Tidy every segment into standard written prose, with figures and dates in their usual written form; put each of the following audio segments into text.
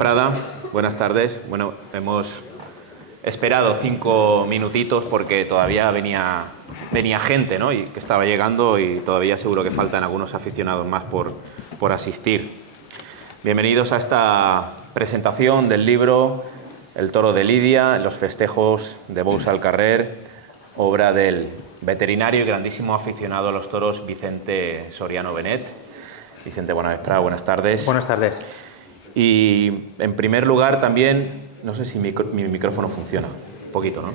Prada, buenas tardes. Bueno, hemos esperado 5 minutitos porque todavía venía gente, ¿no? Y que estaba llegando y todavía seguro que faltan algunos aficionados más por asistir. Bienvenidos a esta presentación del libro El toro de Lidia, en los festejos de Bous al Carrer, obra del veterinario y grandísimo aficionado a los toros Vicente Soriano Benet. Vicente, buenas tardes. Buenas tardes. Y en primer lugar también, no sé si mi micrófono funciona, un poquito, ¿no?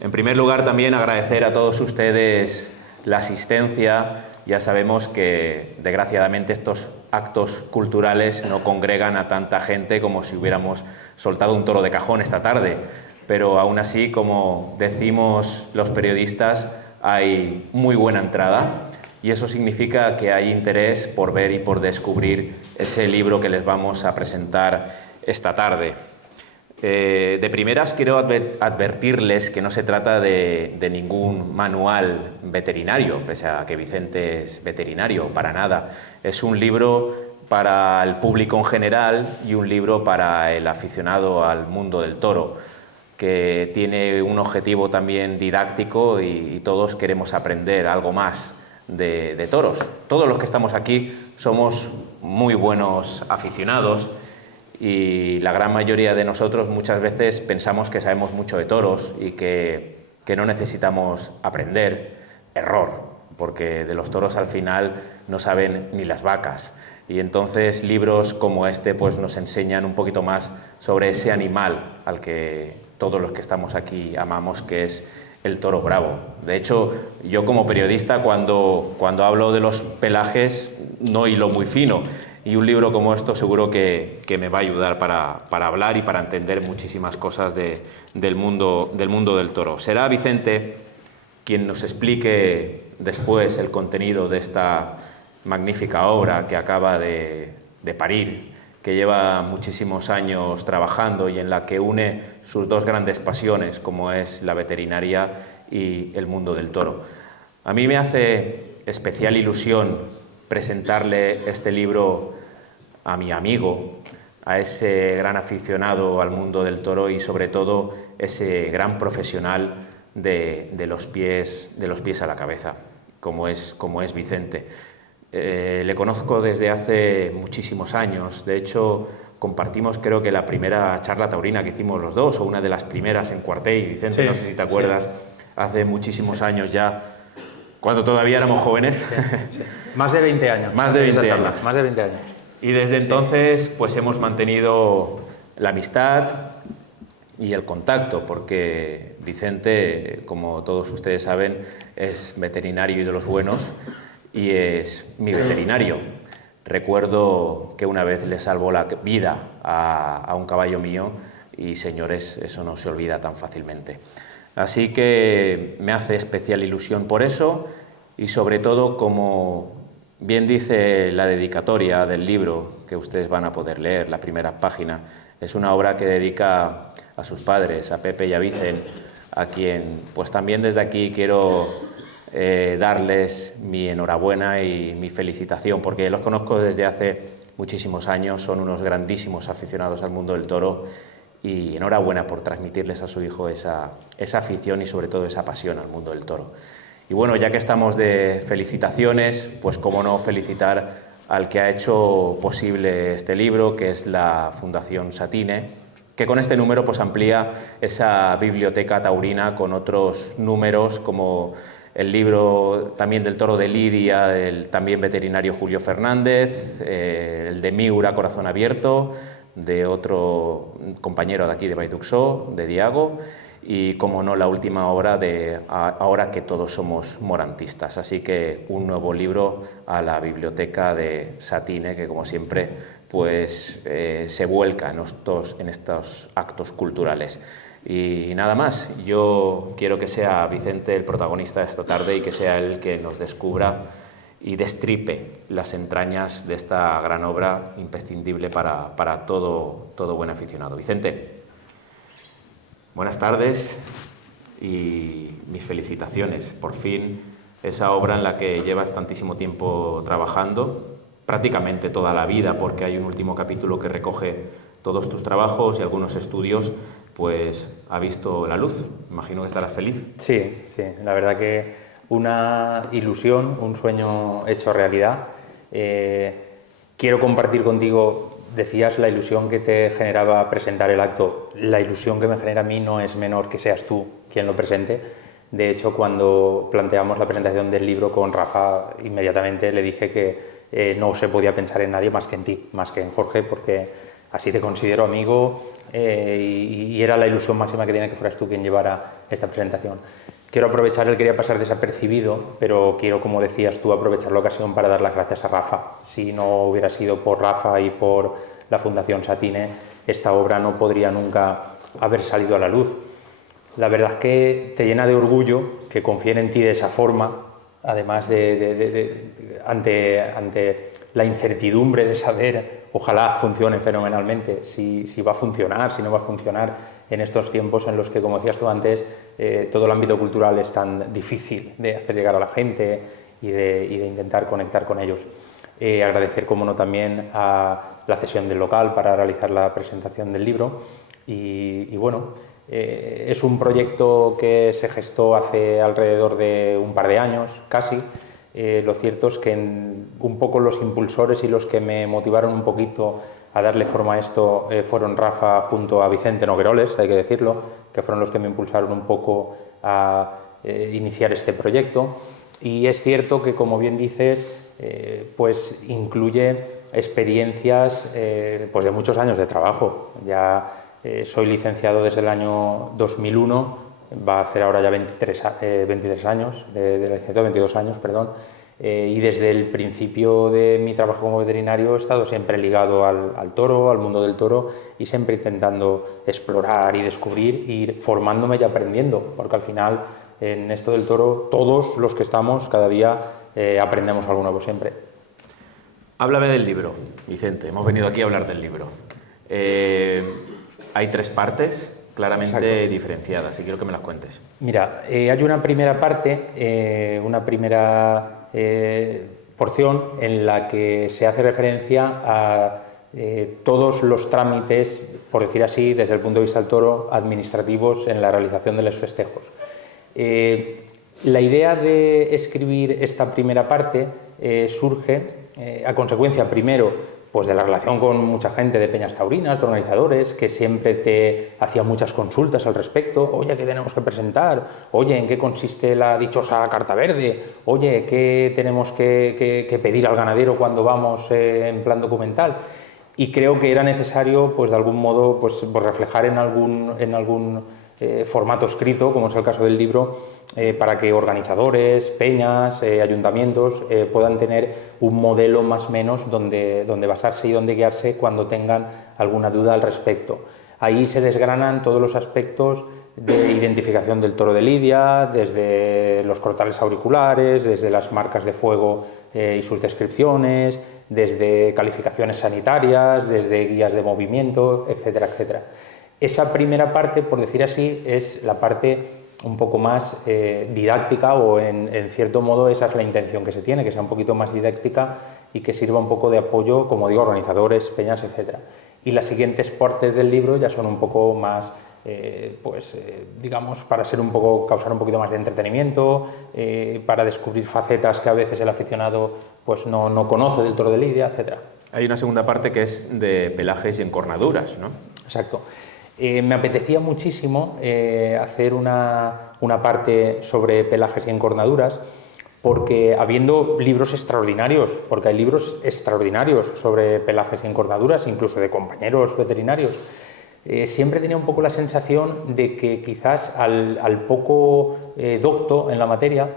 En primer lugar también agradecer a todos ustedes la asistencia. Ya sabemos que desgraciadamente estos actos culturales no congregan a tanta gente como si hubiéramos soltado un toro de cajón esta tarde, pero aún así, como decimos los periodistas, hay muy buena entrada. Y eso significa que hay interés por ver y por descubrir ese libro que les vamos a presentar esta tarde. De primeras quiero advertirles que no se trata de ningún manual veterinario, pese a que Vicente es veterinario, para nada. Es un libro para el público en general y un libro para el aficionado al mundo del toro, que tiene un objetivo también didáctico y todos queremos aprender algo más de toros. Todos los que estamos aquí somos muy buenos aficionados y la gran mayoría de nosotros muchas veces pensamos que sabemos mucho de toros y que no necesitamos aprender. Error, porque de los toros al final no saben ni las vacas. Y entonces libros como este pues nos enseñan un poquito más sobre ese animal al que todos los que estamos aquí amamos, que es el toro bravo. De hecho, yo como periodista cuando hablo de los pelajes no hilo muy fino, y un libro como esto seguro que me va a ayudar para hablar y para entender muchísimas cosas del mundo del toro. Será Vicente quien nos explique después el contenido de esta magnífica obra que acaba de parir, que lleva muchísimos años trabajando y en la que une sus dos grandes pasiones, como es la veterinaria y el mundo del toro. A mí me hace especial ilusión presentarle este libro a mi amigo, a ese gran aficionado al mundo del toro y sobre todo ese gran profesional de los pies a la cabeza, como es Vicente. Le conozco desde hace muchísimos años. De hecho, compartimos creo que la primera charla taurina que hicimos los dos, o una de las primeras en Cuartey, Vicente, sí, no sé si te acuerdas, sí. Hace muchísimos años ya, cuando todavía éramos jóvenes. Sí, sí. Más de 20 años. Más de 20 años. Más de 20 años. Y desde entonces pues hemos mantenido la amistad y el contacto, porque Vicente, como todos ustedes saben, es veterinario y de los buenos, y es mi veterinario. Recuerdo que una vez le salvó la vida a un caballo mío y, señores, eso no se olvida tan fácilmente. Así que me hace especial ilusión por eso y, sobre todo, como bien dice la dedicatoria del libro que ustedes van a poder leer, la primera página, es una obra que dedica a sus padres, a Pepe y a Vicen, a quien pues también desde aquí quiero darles mi enhorabuena y mi felicitación, porque los conozco desde hace muchísimos años, son unos grandísimos aficionados al mundo del toro, y enhorabuena por transmitirles a su hijo esa afición y sobre todo esa pasión al mundo del toro. Y bueno, ya que estamos de felicitaciones, pues cómo no felicitar al que ha hecho posible este libro, que es la Fundación Satine, que con este número pues amplía esa biblioteca taurina con otros números como el libro también del toro de Lidia, del también veterinario Julio Fernández, el de Miura, Corazón Abierto, de otro compañero de aquí de Vallduxó, de Diago, y como no la última obra de Ahora que todos somos morantistas. Así que un nuevo libro a la biblioteca de Satine, que como siempre pues se vuelca en estos actos culturales. Y nada más, yo quiero que sea Vicente el protagonista de esta tarde y que sea él que nos descubra y destripe las entrañas de esta gran obra imprescindible para todo buen aficionado. Vicente, buenas tardes y mis felicitaciones. Por fin, esa obra en la que llevas tantísimo tiempo trabajando, prácticamente toda la vida, porque hay un último capítulo que recoge todos tus trabajos y algunos estudios, pues ha visto la luz. Imagino que estarás feliz. Sí, sí, la verdad que una ilusión, un sueño hecho realidad. Quiero compartir contigo, decías, la ilusión que te generaba presentar el acto. La ilusión que me genera a mí no es menor que seas tú quien lo presente. De hecho, cuando planteamos la presentación del libro con Rafa, inmediatamente le dije que no se podía pensar en nadie más que en ti, más que en Jorge, porque así te considero amigo y era la ilusión máxima que tenía que fueras tú quien llevara esta presentación. Quiero aprovechar, él quería pasar desapercibido, pero quiero, como decías tú, aprovechar la ocasión para dar las gracias a Rafa. Si no hubiera sido por Rafa y por la Fundación Satine, esta obra no podría nunca haber salido a la luz. La verdad es que te llena de orgullo que confíen en ti de esa forma, además ante la incertidumbre de saber, ojalá funcione fenomenalmente, si va a funcionar, si no va a funcionar en estos tiempos en los que, como decías tú antes, todo el ámbito cultural es tan difícil de hacer llegar a la gente y de intentar conectar con ellos. Agradecer, como no, también a la cesión del local para realizar la presentación del libro y bueno, es un proyecto que se gestó hace alrededor de un par de años, casi. Lo cierto es que un poco los impulsores y los que me motivaron un poquito a darle forma a esto fueron Rafa junto a Vicente Nogueroles, hay que decirlo, que fueron los que me impulsaron un poco a iniciar este proyecto. Y es cierto que, como bien dices, pues incluye experiencias pues de muchos años de trabajo. Ya soy licenciado desde el año 2001, va a hacer ahora ya 23 años, de la licenciatura, 22 años, perdón, y desde el principio de mi trabajo como veterinario he estado siempre ligado al toro, al mundo del toro, y siempre intentando explorar y descubrir, ir formándome y aprendiendo, porque al final en esto del toro todos los que estamos cada día aprendemos algo nuevo siempre. Háblame del libro, Vicente. Hemos venido aquí a hablar del libro. Hay 3 partes claramente Exacto. diferenciadas y quiero que me las cuentes. Mira, hay una primera parte, una primera porción en la que se hace referencia a todos los trámites, por decir así, desde el punto de vista del toro, administrativos en la realización de los festejos. La idea de escribir esta primera parte surge a consecuencia, primero, pues de la relación con mucha gente de peñas taurinas, organizadores, que siempre te hacían muchas consultas al respecto. Oye, ¿qué tenemos que presentar? Oye, ¿en qué consiste la dichosa carta verde? Oye, ¿qué tenemos que pedir al ganadero cuando vamos en plan documental? Y creo que era necesario, pues de algún modo, pues reflejar en algún formato escrito, como es el caso del libro, para que organizadores, peñas, ayuntamientos puedan tener un modelo más o menos donde basarse y donde guiarse cuando tengan alguna duda al respecto. Ahí se desgranan todos los aspectos de identificación del toro de lidia, desde los cortales auriculares, desde las marcas de fuego y sus descripciones, desde calificaciones sanitarias, desde guías de movimiento, etcétera, etcétera. Esa primera parte, por decir así, es la parte un poco más didáctica o en cierto modo esa es la intención que se tiene, que sea un poquito más didáctica y que sirva un poco de apoyo, como digo, a organizadores, peñas, etc. Y las siguientes partes del libro ya son un poco más, digamos, para causar un poquito más de entretenimiento, para descubrir facetas que a veces el aficionado pues no conoce del toro de lidia, etc. Hay una segunda parte que es de pelajes y encornaduras, ¿no? Exacto. Me apetecía muchísimo hacer una parte sobre pelajes y encornaduras, porque habiendo libros extraordinarios, porque hay libros extraordinarios sobre pelajes y encornaduras, incluso de compañeros veterinarios, siempre tenía un poco la sensación de que quizás al poco docto en la materia,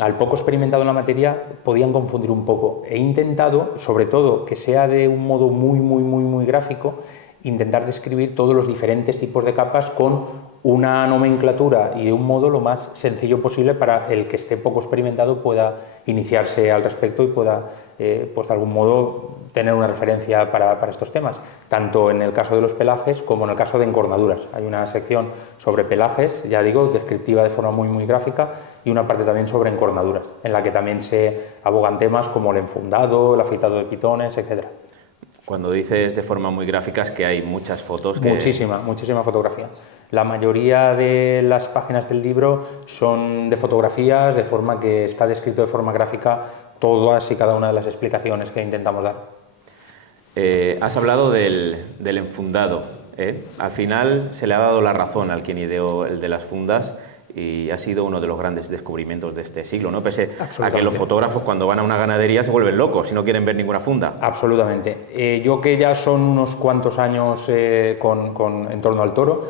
al poco experimentado en la materia, podían confundir un poco. He intentado, sobre todo, que sea de un modo muy gráfico, intentar describir todos los diferentes tipos de capas con una nomenclatura y de un modo lo más sencillo posible para el que esté poco experimentado pueda iniciarse al respecto y pueda, pues de algún modo, tener una referencia para estos temas, tanto en el caso de los pelajes como en el caso de encornaduras. Hay una sección sobre pelajes, ya digo, descriptiva de forma muy gráfica, y una parte también sobre encornaduras, en la que también se abogan temas como el enfundado, el afeitado de pitones, etc. Cuando dices de forma muy gráfica es que hay muchas fotos. Muchísima fotografía. La mayoría de las páginas del libro son de fotografías, de forma que está descrito de forma gráfica todas y cada una de las explicaciones que intentamos dar. Has hablado del enfundado. Al final se le ha dado la razón al quien ideó el de las fundas y ha sido uno de los grandes descubrimientos de este siglo, ¿no? Pese a que los fotógrafos cuando van a una ganadería se vuelven locos y no quieren ver ninguna funda. Absolutamente. Yo que ya son unos cuantos años en torno al toro,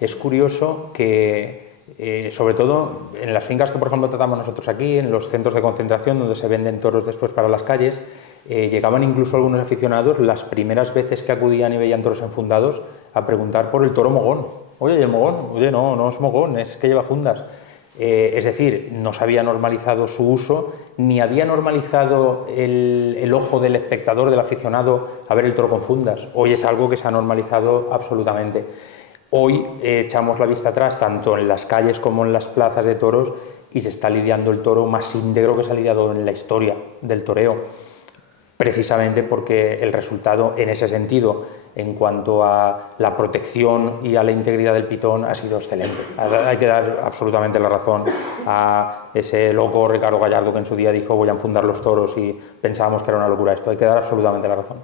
es curioso que, sobre todo en las fincas que por ejemplo tratamos nosotros aquí, en los centros de concentración donde se venden toros después para las calles, llegaban incluso algunos aficionados las primeras veces que acudían y veían toros enfundados a preguntar por el toro mogón. Oye, ¿y el mogón? Oye, no es mogón, es que lleva fundas. Es decir, no se había normalizado su uso, ni había normalizado el ojo del espectador, del aficionado, a ver el toro con fundas. Hoy es algo que se ha normalizado absolutamente. Hoy echamos la vista atrás, tanto en las calles como en las plazas de toros, y se está lidiando el toro más íntegro que se ha lidiado en la historia del toreo. Precisamente porque el resultado en ese sentido, en cuanto a la protección y a la integridad del pitón, ha sido excelente. Hay que dar absolutamente la razón a ese loco Ricardo Gallardo que en su día dijo voy a enfundar los toros y pensábamos que era una locura esto. Hay que dar absolutamente la razón.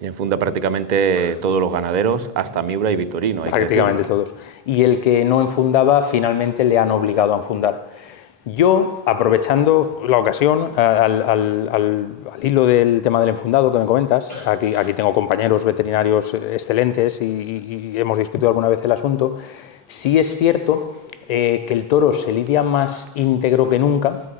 Y enfunda prácticamente todos los ganaderos, hasta Miura y Victorino. Prácticamente todos. Y el que no enfundaba, finalmente le han obligado a enfundar. Yo, aprovechando la ocasión, al hilo del tema del enfundado que me comentas, aquí tengo compañeros veterinarios excelentes y hemos discutido alguna vez el asunto, sí es cierto que el toro se lidia más íntegro que nunca,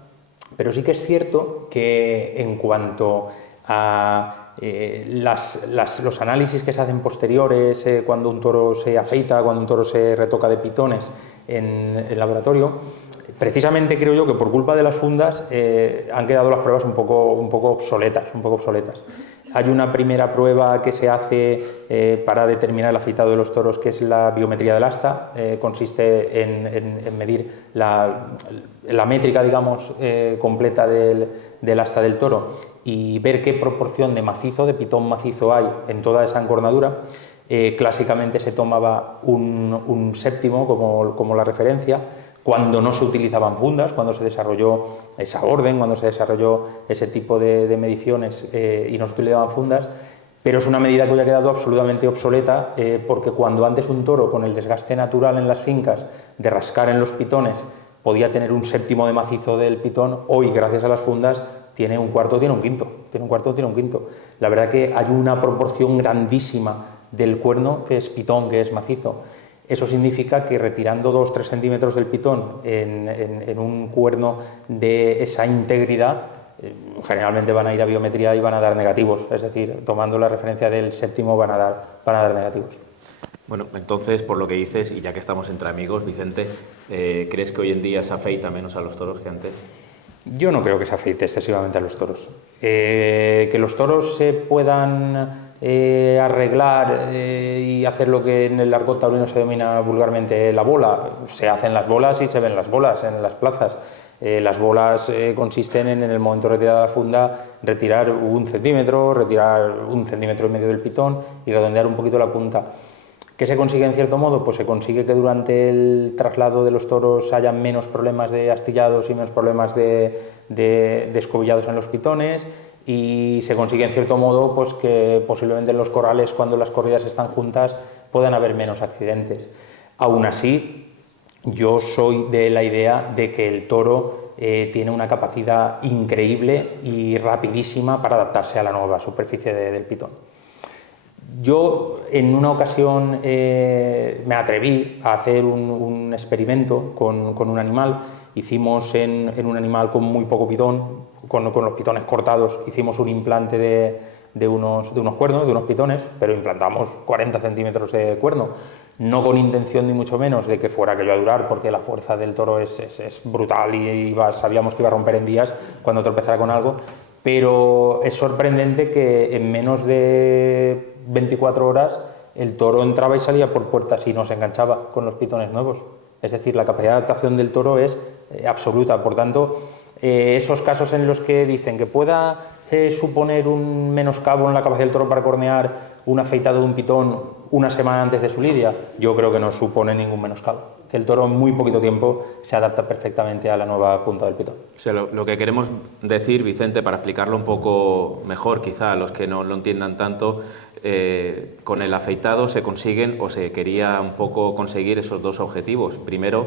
pero sí que es cierto que en cuanto a los análisis que se hacen posteriores cuando un toro se afeita, cuando un toro se retoca de pitones en el laboratorio, precisamente creo yo que por culpa de las fundas han quedado las pruebas un poco obsoletas. Hay una primera prueba que se hace para determinar el afeitado de los toros, que es la biometría del asta. Consiste en medir la métrica, digamos, completa del asta del toro y ver qué proporción de macizo, de pitón macizo hay en toda esa encornadura. Clásicamente se tomaba un séptimo como la referencia. Cuando no se utilizaban fundas, cuando se desarrolló esa orden, cuando se desarrolló ese tipo de mediciones y no se utilizaban fundas, pero es una medida que hoy ha quedado absolutamente obsoleta porque cuando antes un toro con el desgaste natural en las fincas de rascar en los pitones podía tener un séptimo de macizo del pitón, hoy gracias a las fundas tiene un cuarto, tiene un quinto. La verdad que hay una proporción grandísima del cuerno que es pitón, que es macizo. Eso significa que retirando 2-3 centímetros del pitón en un cuerno de esa integridad, generalmente van a ir a biometría y van a dar negativos. Es decir, tomando la referencia del séptimo van a dar negativos. Bueno, entonces, por lo que dices, y ya que estamos entre amigos, Vicente, ¿crees que hoy en día se afeita menos a los toros que antes? Yo no creo que se afeite excesivamente a los toros. Que los toros se puedan arreglar y hacer lo que en el argot taurino se denomina vulgarmente la bola. Se hacen las bolas y se ven las bolas en las plazas. Las bolas consisten en el momento de retirar la funda, retirar 1 centímetro, retirar 1,5 centímetros del pitón y redondear un poquito la punta. ¿Qué se consigue en cierto modo? Pues se consigue que durante el traslado de los toros haya menos problemas de astillados y menos problemas de escobillados en los pitones, y se consigue en cierto modo pues que posiblemente en los corrales, cuando las corridas están juntas, puedan haber menos accidentes. Aún así, yo soy de la idea de que el toro tiene una capacidad increíble y rapidísima para adaptarse a la nueva superficie del pitón. Yo en una ocasión me atreví a hacer un experimento con un animal. Hicimos en un animal con muy poco pitón, con los pitones cortados, hicimos un implante de unos cuernos, de unos pitones, pero implantamos 40 centímetros de cuerno, no con intención ni mucho menos de que fuera aquello a durar, porque la fuerza del toro es brutal y sabíamos que iba a romper en días cuando tropezara con algo, pero es sorprendente que en menos de 24 horas el toro entraba y salía por puertas y no se enganchaba con los pitones nuevos. Es decir, la capacidad de adaptación del toro es absoluta. Por tanto, esos casos en los que dicen que pueda suponer un menoscabo en la capacidad del toro para cornear un afeitado de un pitón una semana antes de su lidia? Yo creo que no supone ningún menoscabo, que el toro en muy poquito tiempo se adapta perfectamente a la nueva punta del pitón. O sea, lo que queremos decir, Vicente, para explicarlo un poco mejor, quizá a los que no lo entiendan tanto, con el afeitado se consiguen, o se quería un poco conseguir esos dos objetivos. Primero,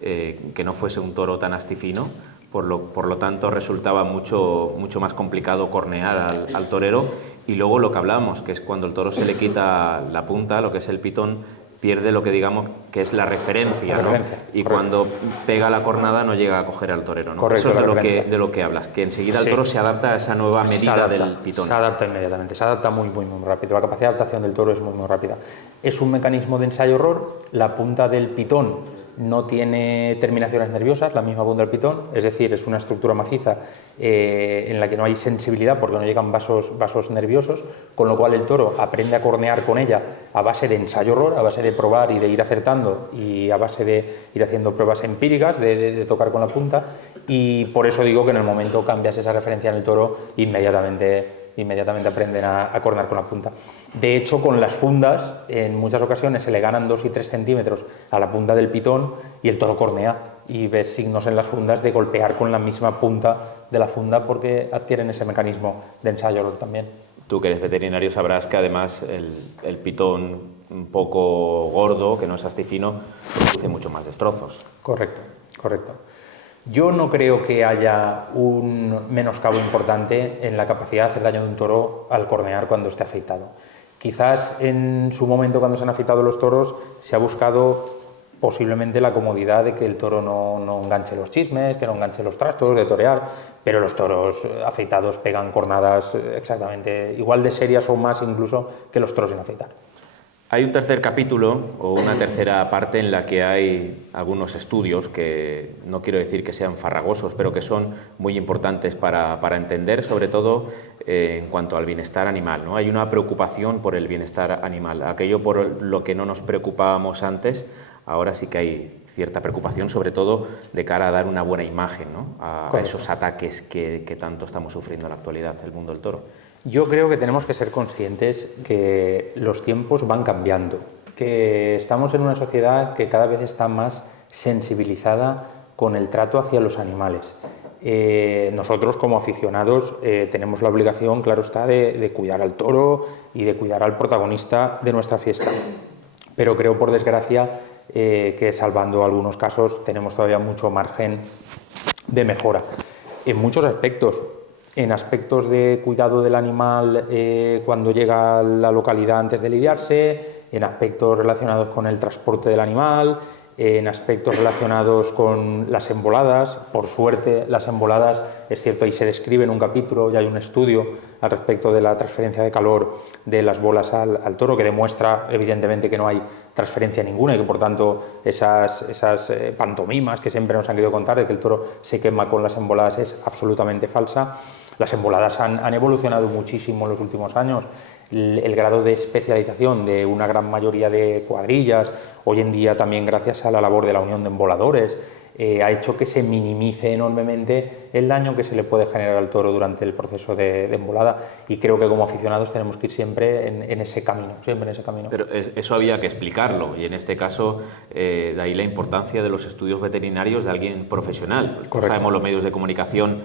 que no fuese un toro tan astifino, por lo tanto resultaba mucho más complicado cornear al torero, y luego lo que hablamos, que es cuando el toro se le quita la punta, lo que es el pitón, pierde lo que digamos que es la referencia, ¿no? Y correcto, cuando pega la cornada no llega a coger al torero, ¿no? Correcto, eso es de lo que hablas, que enseguida el toro se adapta a esa nueva medida del pitón. Se adapta inmediatamente, se adapta muy rápido. La capacidad de adaptación del toro es muy rápida. Es un mecanismo de ensayo-error. La punta del pitón no tiene terminaciones nerviosas, la misma punta del pitón, es decir, es una estructura maciza en la que no hay sensibilidad porque no llegan vasos nerviosos, con lo cual el toro aprende a cornear con ella a base de ensayo-error, a base de probar y de ir acertando, y a base de ir haciendo pruebas empíricas, de tocar con la punta, y por eso digo que en el momento cambias esa referencia en el toro, inmediatamente aprenden a cornear con la punta. De hecho, con las fundas, en muchas ocasiones se le ganan 2 y 3 centímetros a la punta del pitón y el toro cornea, y ves signos en las fundas de golpear con la misma punta de la funda porque adquieren ese mecanismo de ensayo también. Tú que eres veterinario sabrás que además el pitón un poco gordo, que no es astifino, produce mucho más destrozos. Correcto. Yo no creo que haya un menoscabo importante en la capacidad de hacer daño de un toro al cornear cuando esté afeitado. Quizás en su momento, cuando se han afeitado los toros, se ha buscado posiblemente la comodidad de que el toro no enganche los chismes, que no enganche los trastos de torear, pero los toros afeitados pegan cornadas exactamente igual de serias o más incluso que los toros sin afeitar. Hay un tercer capítulo o una tercera parte en la que hay algunos estudios que no quiero decir que sean farragosos, pero que son muy importantes para entender, sobre todo en cuanto al bienestar animal, ¿no? Hay una preocupación por el bienestar animal, aquello por lo que no nos preocupábamos antes, ahora sí que hay cierta preocupación, sobre todo de cara a dar una buena imagen, ¿no? a esos ataques que tanto estamos sufriendo en la actualidad, el mundo del toro. Yo creo que tenemos que ser conscientes que los tiempos van cambiando, que estamos en una sociedad que cada vez está más sensibilizada con el trato hacia los animales. Nosotros como aficionados tenemos la obligación, claro está, de cuidar al toro y de cuidar al protagonista de nuestra fiesta. Pero creo, por desgracia, que salvando algunos casos tenemos todavía mucho margen de mejora en muchos aspectos. En aspectos de cuidado del animal cuando llega a la localidad antes de lidiarse, en aspectos relacionados con el transporte del animal, en aspectos relacionados con las emboladas. Por suerte, las emboladas, es cierto, ahí se describe en un capítulo y hay un estudio al respecto de la transferencia de calor de las bolas al toro, que demuestra evidentemente que no hay transferencia ninguna y que por tanto esas pantomimas que siempre nos han querido contar de que el toro se quema con las emboladas es absolutamente falsa. Las emboladas han evolucionado muchísimo en los últimos años. El grado de especialización de una gran mayoría de cuadrillas, hoy en día también gracias a la labor de la Unión de Emboladores, ha hecho que se minimice enormemente el daño que se le puede generar al toro durante el proceso de embolada, y creo que como aficionados tenemos que ir siempre en ese camino, Pero eso había que explicarlo, y en este caso de ahí la importancia de los estudios veterinarios de alguien profesional. Sabemos los medios de comunicación,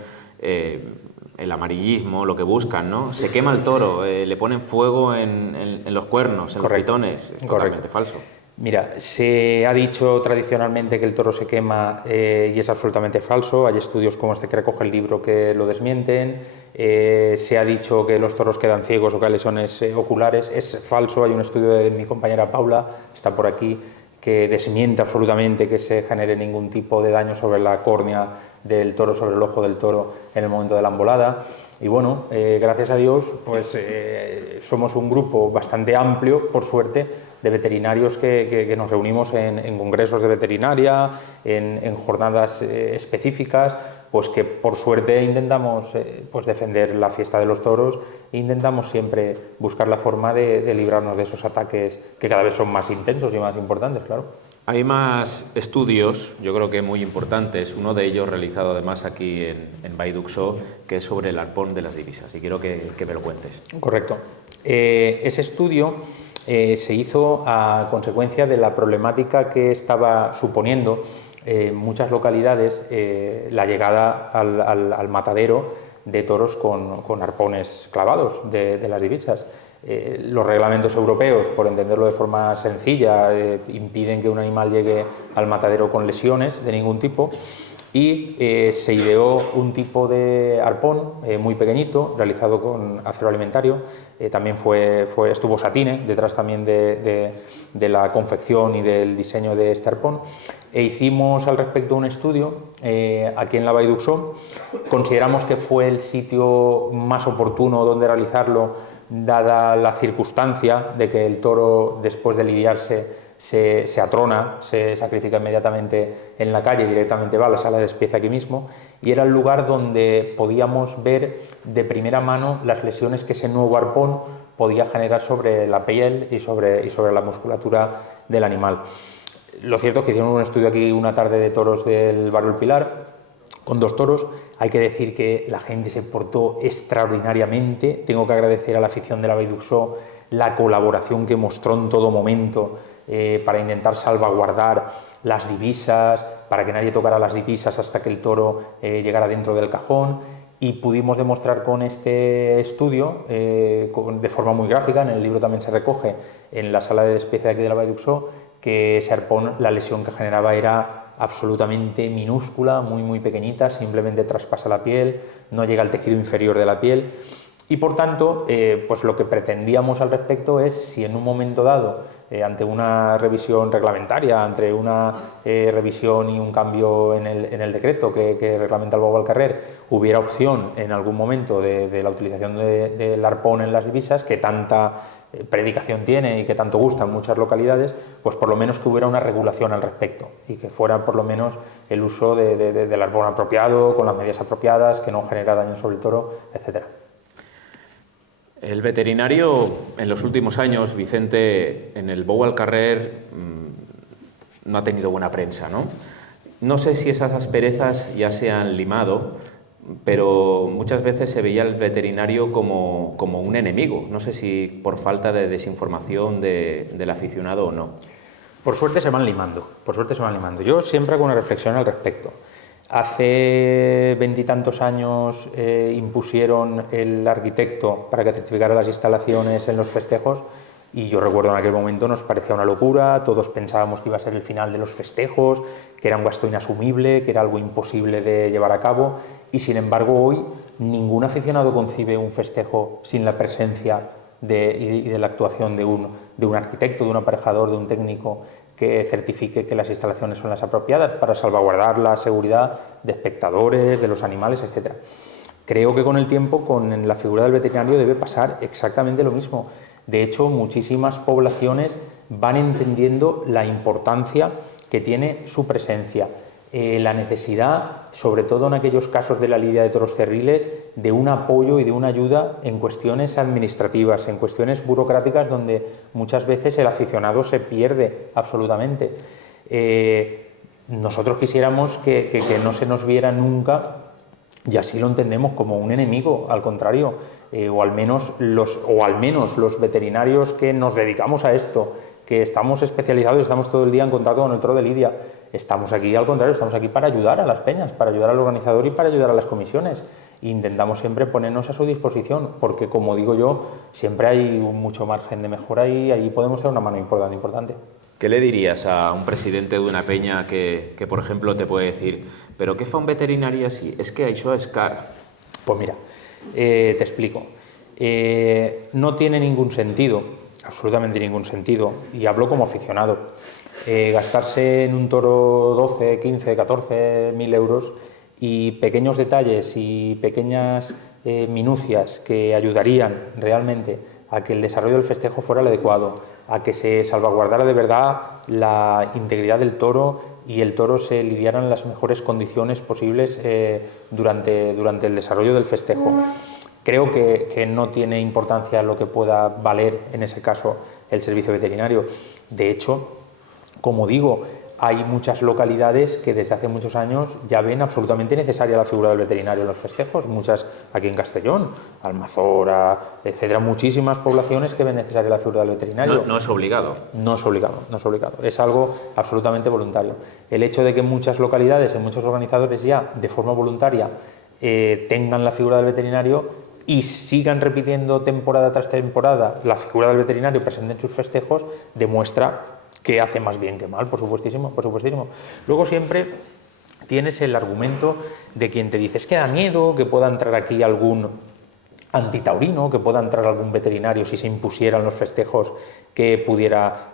el amarillismo, lo que buscan, ¿no? Se quema el toro, le ponen fuego en los cuernos, en los pitones. Es totalmente falso. Mira, se ha dicho tradicionalmente que el toro se quema y es absolutamente falso. Hay estudios como este que recoge el libro que lo desmienten. Se ha dicho que los toros quedan ciegos o que hay lesiones oculares. Es falso. Hay un estudio de mi compañera Paula, está por aquí, que desmiente absolutamente que se genere ningún tipo de daño sobre la córnea del toro, sobre el ojo del toro en el momento de la embolada. Y bueno, gracias a Dios, pues somos un grupo bastante amplio, por suerte, de veterinarios que nos reunimos en congresos de veterinaria, en jornadas específicas, pues que por suerte intentamos pues defender la fiesta de los toros e intentamos siempre buscar la forma de librarnos de esos ataques que cada vez son más intensos y más importantes, claro. Hay más estudios, yo creo que muy importantes, uno de ellos realizado además aquí en Vall-d'Uxó, que es sobre el arpón de las divisas, y quiero que me lo cuentes. Correcto. Ese estudio se hizo a consecuencia de la problemática que estaba suponiendo en muchas localidades la llegada al matadero de toros con arpones clavados de las divisas. Los reglamentos europeos, por entenderlo de forma sencilla, impiden que un animal llegue al matadero con lesiones de ningún tipo, y se ideó un tipo de arpón muy pequeñito, realizado con acero alimentario. También estuvo Satine detrás también de la confección y del diseño de este arpón, e hicimos al respecto un estudio aquí en la Vall-d'Uxó. Consideramos que fue el sitio más oportuno donde realizarlo, dada la circunstancia de que el toro, después de lidiarse, se atrona, se sacrifica inmediatamente en la calle, directamente va a la sala de despiece aquí mismo, y era el lugar donde podíamos ver de primera mano las lesiones que ese nuevo arpón podía generar sobre la piel y sobre la musculatura del animal. Lo cierto es que hicieron un estudio aquí una tarde de toros del barrio El Pilar, con 2 toros. Hay que decir que la gente se portó extraordinariamente. Tengo que agradecer a la afición de la Vall-d'Uxó la colaboración que mostró en todo momento para intentar salvaguardar las divisas, para que nadie tocara las divisas hasta que el toro llegara dentro del cajón, y pudimos demostrar con este estudio, de forma muy gráfica, en el libro también se recoge, en la sala de despiece de aquí de la Vall-d'Uxó, que ese arpón, la lesión que generaba era absolutamente minúscula, muy pequeñita, simplemente traspasa la piel, no llega al tejido inferior de la piel, y por tanto, pues lo que pretendíamos al respecto es, si en un momento dado, ante una revisión reglamentaria, ante una revisión y un cambio en el decreto que reglamenta el Bou al Carrer, hubiera opción en algún momento de la utilización del arpón en las divisas, que tanta predicación tiene y que tanto gusta en muchas localidades, pues por lo menos que hubiera una regulación al respecto y que fuera por lo menos el uso del arpón apropiado, con las medidas apropiadas, que no genera daño sobre el toro, etcétera. El veterinario, en los últimos años, Vicente, en el Bou al Carrer no ha tenido buena prensa, ¿no? No sé si esas asperezas ya se han limado, pero muchas veces se veía al veterinario como un enemigo. No sé si por falta de desinformación del aficionado o no. Por suerte se van limando, Yo siempre hago una reflexión al respecto. Hace 20 y tantos años impusieron el arquitecto para que certificara las instalaciones en los festejos, y yo recuerdo en aquel momento nos parecía una locura, todos pensábamos que iba a ser el final de los festejos, que era un gasto inasumible, que era algo imposible de llevar a cabo, y sin embargo hoy ningún aficionado concibe un festejo sin la presencia y de la actuación de un arquitecto, de un aparejador, de un técnico que certifique que las instalaciones son las apropiadas para salvaguardar la seguridad de espectadores, de los animales, etc. Creo que con el tiempo, con la figura del veterinario, debe pasar exactamente lo mismo. De hecho, muchísimas poblaciones van entendiendo la importancia que tiene su presencia, la necesidad, sobre todo en aquellos casos de la lidia de toros cerriles, de un apoyo y de una ayuda en cuestiones administrativas, en cuestiones burocráticas donde muchas veces el aficionado se pierde absolutamente. Nosotros quisiéramos que no se nos viera nunca, y así lo entendemos, como un enemigo, al contrario, o al menos los veterinarios que nos dedicamos a esto, que estamos especializados y estamos todo el día en contacto con el toro de lidia, estamos aquí, al contrario, estamos aquí para ayudar a las peñas, para ayudar al organizador y para ayudar a las comisiones. Intentamos siempre ponernos a su disposición, porque, como digo yo, siempre hay mucho margen de mejora y ahí podemos dar una mano importante. ¿Qué le dirías a un presidente de una peña que por ejemplo, te puede decir, pero què fa un veterinari así? Es que això es car. Pues mira, te explico. No tiene ningún sentido, absolutamente ningún sentido, y hablo como aficionado, gastarse en un toro 12, 15, 14 mil euros, y pequeños detalles y pequeñas minucias que ayudarían realmente a que el desarrollo del festejo fuera el adecuado, a que se salvaguardara de verdad la integridad del toro y el toro se lidiara en las mejores condiciones posibles durante el desarrollo del festejo. Creo que no tiene importancia lo que pueda valer en ese caso el servicio veterinario. De hecho, como digo, hay muchas localidades que desde hace muchos años ya ven absolutamente necesaria la figura del veterinario en los festejos, muchas aquí en Castellón, Almazora, etcétera, muchísimas poblaciones que ven necesaria la figura del veterinario. No es obligado. No es obligado, no es obligado, es algo absolutamente voluntario. El hecho de que muchas localidades y muchos organizadores ya de forma voluntaria tengan la figura del veterinario y sigan repitiendo temporada tras temporada la figura del veterinario presente en sus festejos, demuestra que hace más bien que mal, por supuestísimo, por supuestísimo. Luego siempre tienes el argumento de quien te dice, es que da miedo que pueda entrar aquí algún antitaurino, que pueda entrar algún veterinario si se impusieran los festejos que pudiera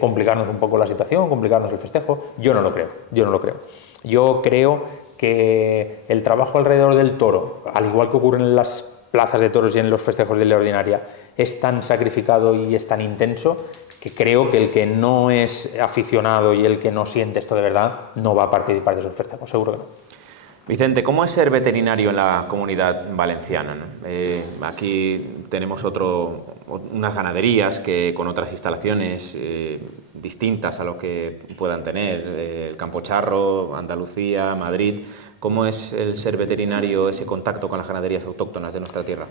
complicarnos un poco la situación, complicarnos el festejo. Yo no lo creo, yo no lo creo. Yo creo que el trabajo alrededor del toro, al igual que ocurre en las plazas de toros y en los festejos de la ordinaria, es tan sacrificado y es tan intenso que creo que el que no es aficionado y el que no siente esto de verdad no va a participar de esos festejos, seguro que no. Vicente, ¿cómo es ser veterinario en la comunidad valenciana, ¿no? Aquí tenemos unas ganaderías que con otras instalaciones distintas a lo que puedan tener, el Campo Charro, Andalucía, Madrid. ¿Cómo es el ser veterinario, ese contacto con las ganaderías autóctonas de nuestra tierra?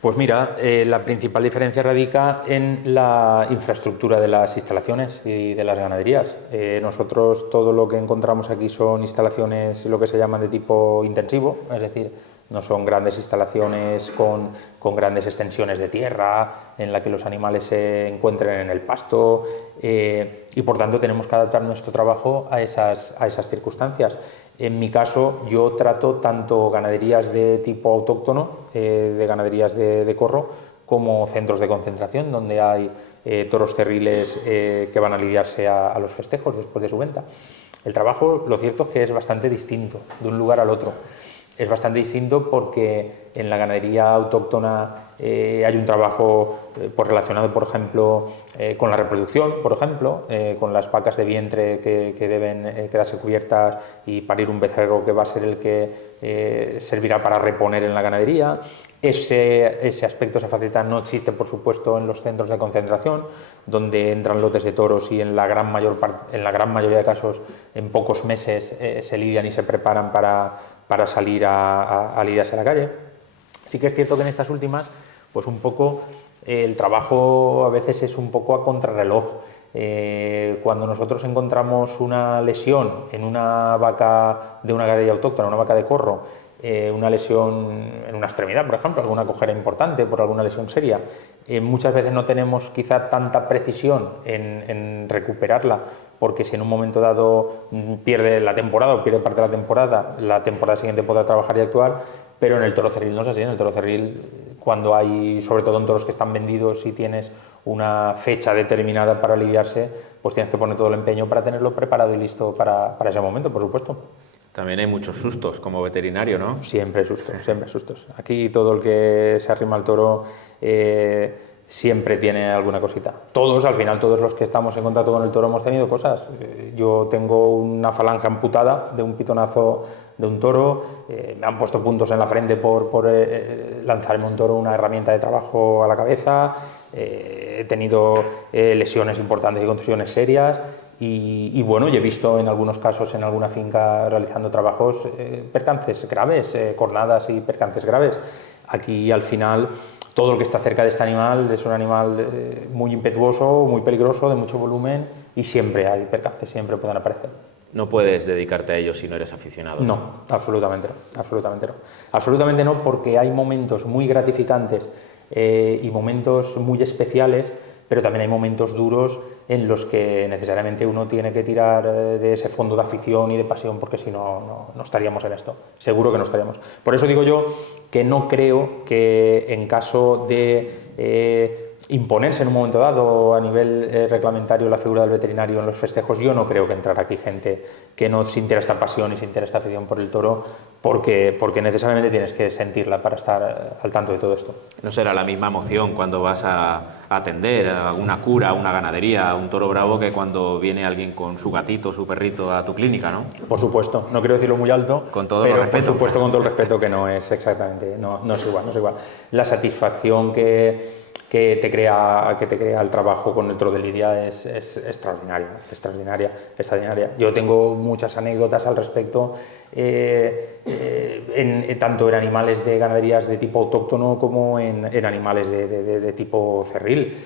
Pues mira, la principal diferencia radica en la infraestructura de las instalaciones y de las ganaderías. Nosotros todo lo que encontramos aquí son instalaciones lo que se llaman de tipo intensivo, es decir, no son grandes instalaciones con grandes extensiones de tierra en la que los animales se encuentren en el pasto y por tanto tenemos que adaptar nuestro trabajo a esas circunstancias. En mi caso, yo trato tanto ganaderías de tipo autóctono, de ganaderías de corro, como centros de concentración, donde hay toros cerriles que van a lidiarse a los festejos después de su venta. El trabajo, lo cierto es que es bastante distinto de un lugar al otro. Es bastante distinto porque en la ganadería autóctona hay un trabajo relacionado, por ejemplo, con la reproducción, por ejemplo, con las vacas de vientre que deben quedarse cubiertas y parir un becerro que va a ser el que servirá para reponer en la ganadería. Ese aspecto, esa faceta no existe, por supuesto, en los centros de concentración, donde entran lotes de toros y en la gran mayoría de casos, en pocos meses, se lidian y se preparan para salir a lidiarse a la calle. Sí que es cierto que en estas últimas, pues un poco el trabajo a veces es un poco a contrarreloj. Cuando nosotros encontramos una lesión en una vaca de una ganadería autóctona, una vaca de corro, una lesión en una extremidad, por ejemplo, alguna cojera importante por alguna lesión seria, muchas veces no tenemos quizá tanta precisión en recuperarla, porque si en un momento dado pierde la temporada o pierde parte de la temporada siguiente podrá trabajar y actuar, pero en el toro cerril no es así. En el toro cerril, cuando hay, sobre todo en toros que están vendidos y tienes una fecha determinada para lidiarse, pues tienes que poner todo el empeño para tenerlo preparado y listo para ese momento, por supuesto. También hay muchos sustos como veterinario, ¿no? Siempre sustos, siempre sustos. Aquí todo el que se arrima al toro siempre tiene alguna cosita. Todos, al final, todos los que estamos en contacto con el toro hemos tenido cosas. Yo tengo una falange amputada de un pitonazo de un toro, me han puesto puntos en la frente por lanzarme un toro una herramienta de trabajo a la cabeza, he tenido lesiones importantes y contusiones serias. Y bueno, yo he visto en algunos casos en alguna finca realizando trabajos percances graves, cornadas y percances graves. Aquí al final todo el que está cerca de este animal es un animal muy impetuoso, muy peligroso, de mucho volumen y siempre hay percances, siempre pueden aparecer. No puedes dedicarte a ello si no eres aficionado. No, absolutamente no, absolutamente no. Absolutamente no, porque hay momentos muy gratificantes y momentos muy especiales, pero también hay momentos duros en los que necesariamente uno tiene que tirar de ese fondo de afición y de pasión, porque si no, no estaríamos en esto. Seguro que no estaríamos. Por eso digo yo que no creo que en caso de imponerse en un momento dado a nivel reglamentario la figura del veterinario en los festejos, yo no creo que entrara aquí gente que no sintiera esta pasión y sintiera esta afición por el toro, porque necesariamente tienes que sentirla para estar al tanto de todo esto. No será la misma emoción cuando vas a atender a una cura, a una ganadería, a un toro bravo, que cuando viene alguien con su gatito, su perrito a tu clínica, ¿no? Por supuesto, no quiero decirlo muy alto, con todo pero el respeto. Por supuesto con todo el respeto que no es exactamente, no es igual, no es igual. La satisfacción que que te crea el trabajo con el toro de lidia es extraordinaria. Yo tengo muchas anécdotas al respecto, tanto en animales de ganaderías de tipo autóctono como en animales de tipo cerril.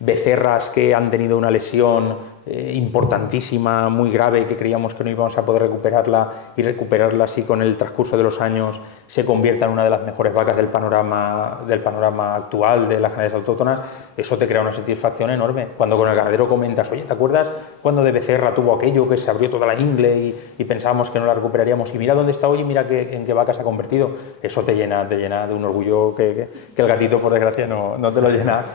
Becerras que han tenido una lesión importantísima, muy grave, que creíamos que no íbamos a poder recuperarla, y recuperarla así con el transcurso de los años se convierta en una de las mejores vacas del panorama actual de las ganaderías autóctonas. Eso te crea una satisfacción enorme. Cuando con el ganadero comentas, oye, ¿te acuerdas cuando de becerra tuvo aquello que se abrió toda la ingle y pensábamos que no la recuperaríamos, y mira dónde está hoy y mira en qué vaca se ha convertido? Eso te llena de un orgullo que el gatito, por desgracia, no te lo llena.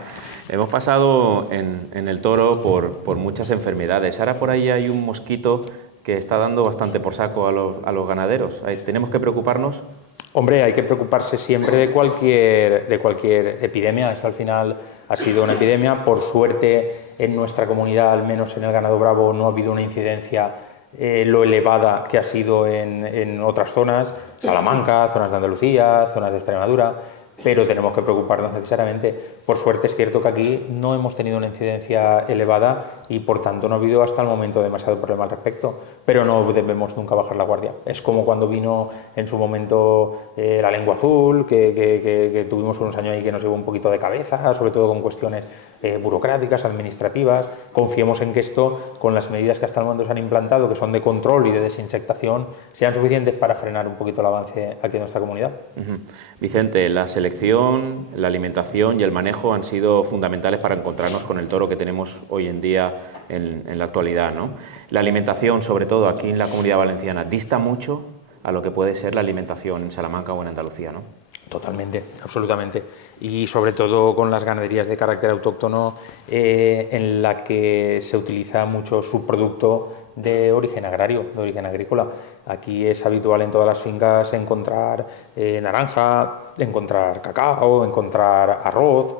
Hemos pasado en el toro por muchas enfermedades. Ahora por ahí hay un mosquito que está dando bastante por saco a los ganaderos. ¿Tenemos que preocuparnos? Hombre, hay que preocuparse siempre de cualquier epidemia. Esto al final ha sido una epidemia. Por suerte, en nuestra comunidad, al menos en el ganado bravo, no ha habido una incidencia lo elevada que ha sido en otras zonas, Salamanca, zonas de Andalucía, zonas de Extremadura, pero tenemos que preocuparnos necesariamente. Por suerte es cierto que aquí no hemos tenido una incidencia elevada y por tanto no ha habido hasta el momento demasiado problema al respecto, pero no debemos nunca bajar la guardia. Es como cuando vino en su momento la lengua azul, que tuvimos unos años ahí que nos llevó un poquito de cabeza, sobre todo con cuestiones burocráticas, administrativas. Confiemos en que esto, con las medidas que hasta el momento se han implantado, que son de control y de desinsectación, sean suficientes para frenar un poquito el avance aquí en nuestra comunidad. Vicente, la selección, la alimentación y el manejo han sido fundamentales para encontrarnos con el toro que tenemos hoy en día en la actualidad, ¿no? La alimentación, sobre todo aquí en la Comunidad Valenciana, dista mucho a lo que puede ser la alimentación en Salamanca o en Andalucía, ¿no? Totalmente, absolutamente. Y sobre todo con las ganaderías de carácter autóctono, en la que se utiliza mucho subproducto de origen agrario, de origen agrícola. Aquí es habitual en todas las fincas encontrar naranja, encontrar cacao, encontrar arroz.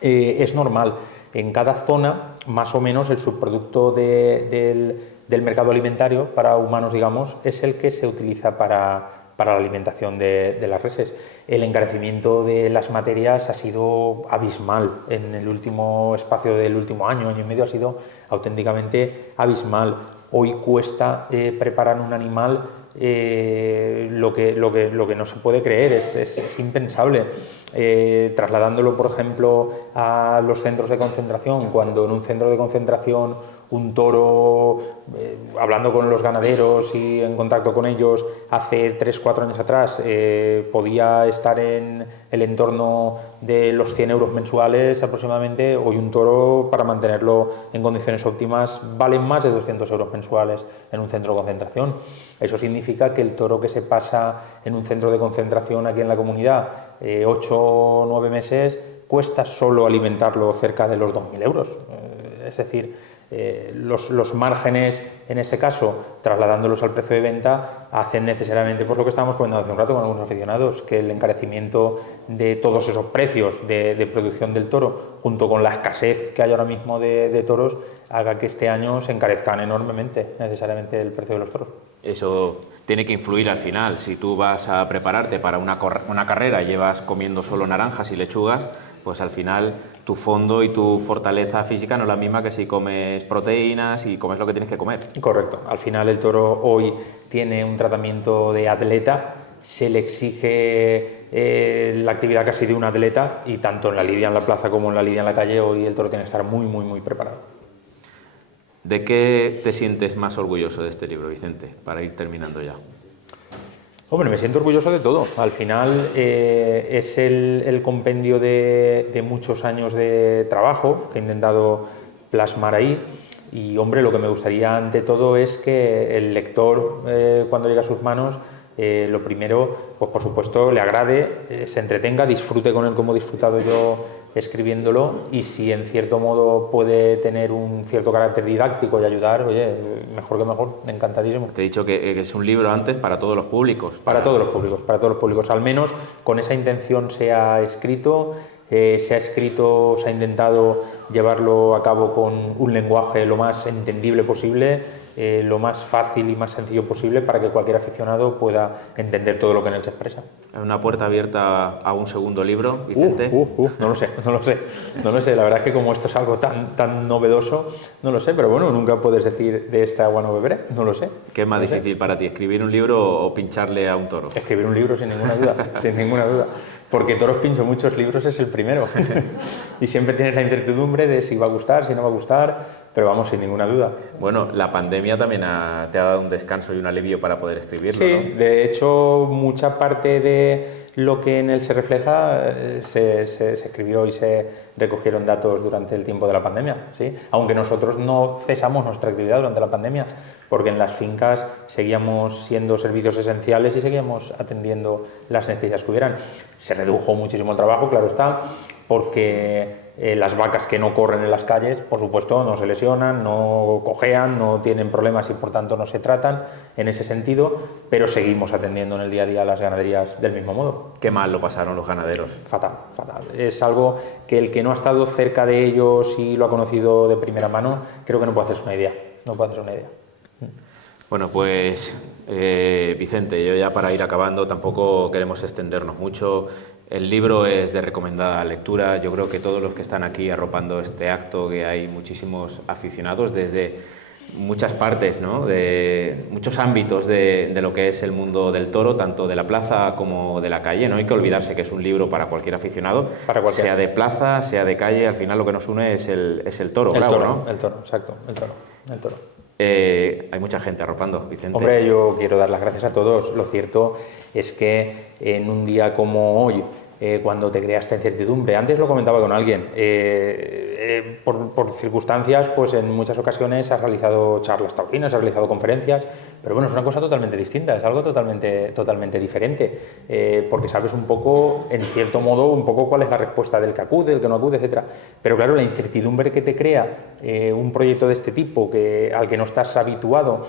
Es normal. En cada zona, más o menos, el subproducto del mercado alimentario para humanos, digamos, es el que se utiliza para la alimentación de las reses. El encarecimiento de las materias ha sido abismal en el último espacio del último año y medio, ha sido auténticamente abismal. Hoy cuesta preparar un animal lo que no se puede creer, es impensable. Trasladándolo, por ejemplo, a los centros de concentración, cuando en un centro de concentración un toro, hablando con los ganaderos y en contacto con ellos, hace 3-4 años atrás podía estar en el entorno de los 100 euros mensuales aproximadamente. Hoy un toro, para mantenerlo en condiciones óptimas, vale más de 200 euros mensuales en un centro de concentración. Eso significa que el toro que se pasa en un centro de concentración aquí en la comunidad 8 o 9 meses, cuesta solo alimentarlo cerca de los 2.000 euros. Es decir, los márgenes, en este caso, trasladándolos al precio de venta, hacen necesariamente, por lo que estábamos comentando hace un rato con algunos aficionados, que el encarecimiento de todos esos precios de producción del toro, junto con la escasez que hay ahora mismo de toros, haga que este año se encarezcan enormemente, necesariamente, el precio de los toros. Eso tiene que influir al final. Si tú vas a prepararte para una carrera y llevas comiendo solo naranjas y lechugas, pues al final tu fondo y tu fortaleza física no es la misma que si comes proteínas y comes lo que tienes que comer. Correcto. Al final el toro hoy tiene un tratamiento de atleta, se le exige la actividad casi de un atleta, y tanto en la lidia en la plaza como en la lidia en la calle, hoy el toro tiene que estar muy, muy, muy preparado. ¿De qué te sientes más orgulloso de este libro, Vicente, para ir terminando ya? Hombre, me siento orgulloso de todo. Al final es el compendio de muchos años de trabajo que he intentado plasmar ahí. Y, hombre, lo que me gustaría ante todo es que el lector, cuando llegue a sus manos, lo primero, pues por supuesto, le agrade, se entretenga, disfrute con él como he disfrutado yo escribiéndolo, y si en cierto modo puede tener un cierto carácter didáctico y ayudar, oye, mejor que mejor, encantadísimo. Te he dicho que es un libro antes para todos los públicos. Para todos los públicos, al menos con esa intención se ha escrito, se ha intentado llevarlo a cabo con un lenguaje lo más entendible posible, lo más fácil y más sencillo posible para que cualquier aficionado pueda entender todo lo que en él se expresa. ¿Hay una puerta abierta a un segundo libro, Vicente? No lo sé. La verdad es que como esto es algo tan novedoso, no lo sé, pero bueno, nunca puedes decir de esta agua no beberé, no lo sé. ¿Qué es más difícil para ti, escribir un libro o pincharle a un toro? Escribir un libro sin ninguna duda, sin ninguna duda. Porque toros pincho muchos libros es el primero. Y siempre tienes la incertidumbre de si va a gustar, si no va a gustar, pero vamos, sin ninguna duda. Bueno, la pandemia también te ha dado un descanso y un alivio para poder escribirlo, sí, ¿no? De hecho, mucha parte de lo que en él se refleja se escribió y se recogieron datos durante el tiempo de la pandemia, ¿sí? Aunque nosotros no cesamos nuestra actividad durante la pandemia, porque en las fincas seguíamos siendo servicios esenciales y seguíamos atendiendo las necesidades que hubieran. Se redujo muchísimo el trabajo, claro está, porque las vacas que no corren en las calles, por supuesto, no se lesionan, no cojean, no tienen problemas y por tanto no se tratan en ese sentido, pero seguimos atendiendo en el día a día a las ganaderías del mismo modo. Qué mal lo pasaron los ganaderos. Fatal. Es algo que el que no ha estado cerca de ellos y lo ha conocido de primera mano, creo que no puede hacerse una idea. Bueno, pues Vicente, yo ya para ir acabando tampoco queremos extendernos mucho. El libro es de recomendada lectura. Yo creo que todos los que están aquí arropando este acto, que hay muchísimos aficionados desde muchas partes, ¿no? De muchos ámbitos de lo que es el mundo del toro, tanto de la plaza como de la calle. No hay que olvidarse que es un libro para cualquier aficionado, sea de plaza, sea de calle. Al final lo que nos une es el toro, ¿no? El toro, exacto, el toro. Hay mucha gente arropando, Vicente. Hombre, yo quiero dar las gracias a todos. Lo cierto es que en un día como hoy, cuando te crea esta incertidumbre, antes lo comentaba con alguien, por circunstancias, pues en muchas ocasiones has realizado charlas taurinas, has realizado conferencias, pero bueno, es una cosa totalmente distinta, es algo totalmente diferente, porque sabes un poco, en cierto modo, un poco cuál es la respuesta del que acude, del que no acude, etcétera. Pero claro, la incertidumbre que te crea un proyecto de este tipo, al que no estás habituado,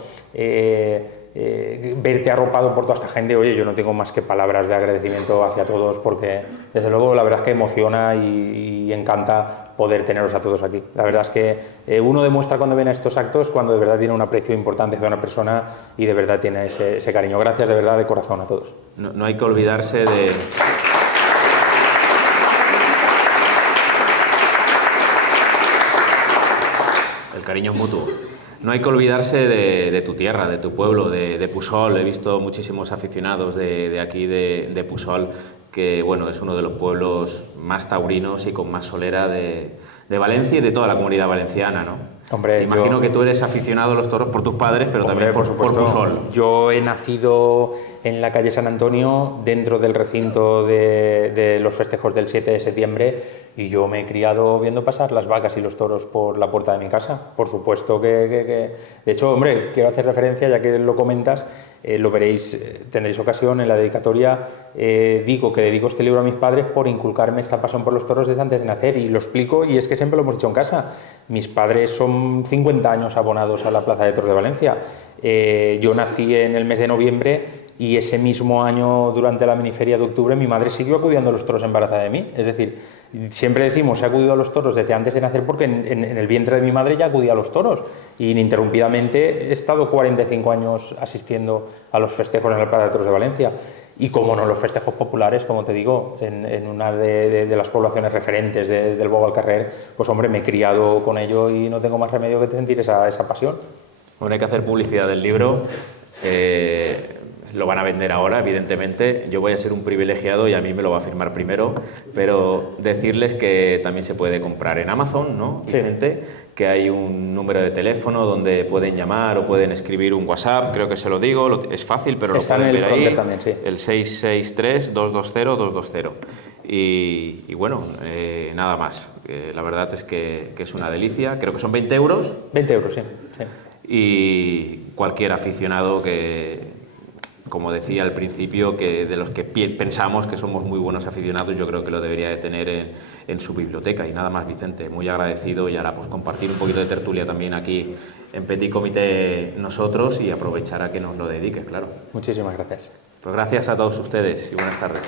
verte arropado por toda esta gente, oye, yo no tengo más que palabras de agradecimiento hacia todos, porque desde luego la verdad es que emociona y encanta poder teneros a todos aquí. La verdad es que uno demuestra cuando viene a estos actos cuando de verdad tiene un aprecio importante hacia una persona y de verdad tiene ese cariño. Gracias de verdad, de corazón, a todos. No hay que olvidarse de... El cariño es mutuo. No hay que olvidarse de tu tierra, de tu pueblo, de Pusol. He visto muchísimos aficionados de aquí, de Pusol, que bueno, es uno de los pueblos más taurinos y con más solera de Valencia y de toda la comunidad valenciana, ¿no? Hombre, imagino que tú eres aficionado a los toros por tus padres, pero también por Pusol. Yo he nacido en la calle San Antonio, dentro del recinto de los festejos del 7 de septiembre, y yo me he criado viendo pasar las vacas y los toros por la puerta de mi casa. Por supuesto que... De hecho, hombre, quiero hacer referencia, ya que lo comentas, lo veréis, tendréis ocasión en la dedicatoria, digo que dedico este libro a mis padres por inculcarme esta pasión por los toros desde antes de nacer, y lo explico, y es que siempre lo hemos dicho en casa. Mis padres son 50 años abonados a la Plaza de Toros de Valencia. Yo nací en el mes de noviembre y ese mismo año, durante la miniferia de octubre, mi madre siguió acudiendo a los toros embarazada de mí. Es decir, siempre decimos, he acudido a los toros desde antes de nacer porque en el vientre de mi madre ya acudía a los toros. Y ininterrumpidamente he estado 45 años asistiendo a los festejos en la Plaza de Toros de Valencia. Y como no, los festejos populares, como te digo, en una de las poblaciones referentes del Bogo al Carrer, pues hombre, me he criado con ello y no tengo más remedio que sentir esa pasión. Bueno, hay que hacer publicidad del libro. Lo van a vender ahora, evidentemente. Yo voy a ser un privilegiado y a mí me lo va a firmar primero, pero decirles que también se puede comprar en Amazon, ¿no, Vicente? Sí. Que hay un número de teléfono donde pueden llamar o pueden escribir un WhatsApp, creo que se lo digo, es fácil, pero está lo pueden ver ahí, también, sí. El 663-220-220. Y bueno, nada más. La verdad es que es una delicia, creo que son 20 euros. 20 euros, sí. Y cualquier aficionado que, como decía al principio, que de los que pensamos que somos muy buenos aficionados, yo creo que lo debería de tener en su biblioteca. Y nada más, Vicente, muy agradecido, y ahora pues compartir un poquito de tertulia también aquí en Petit Comité nosotros y aprovechar a que nos lo dediques, claro. Muchísimas gracias. Pues gracias a todos ustedes y buenas tardes.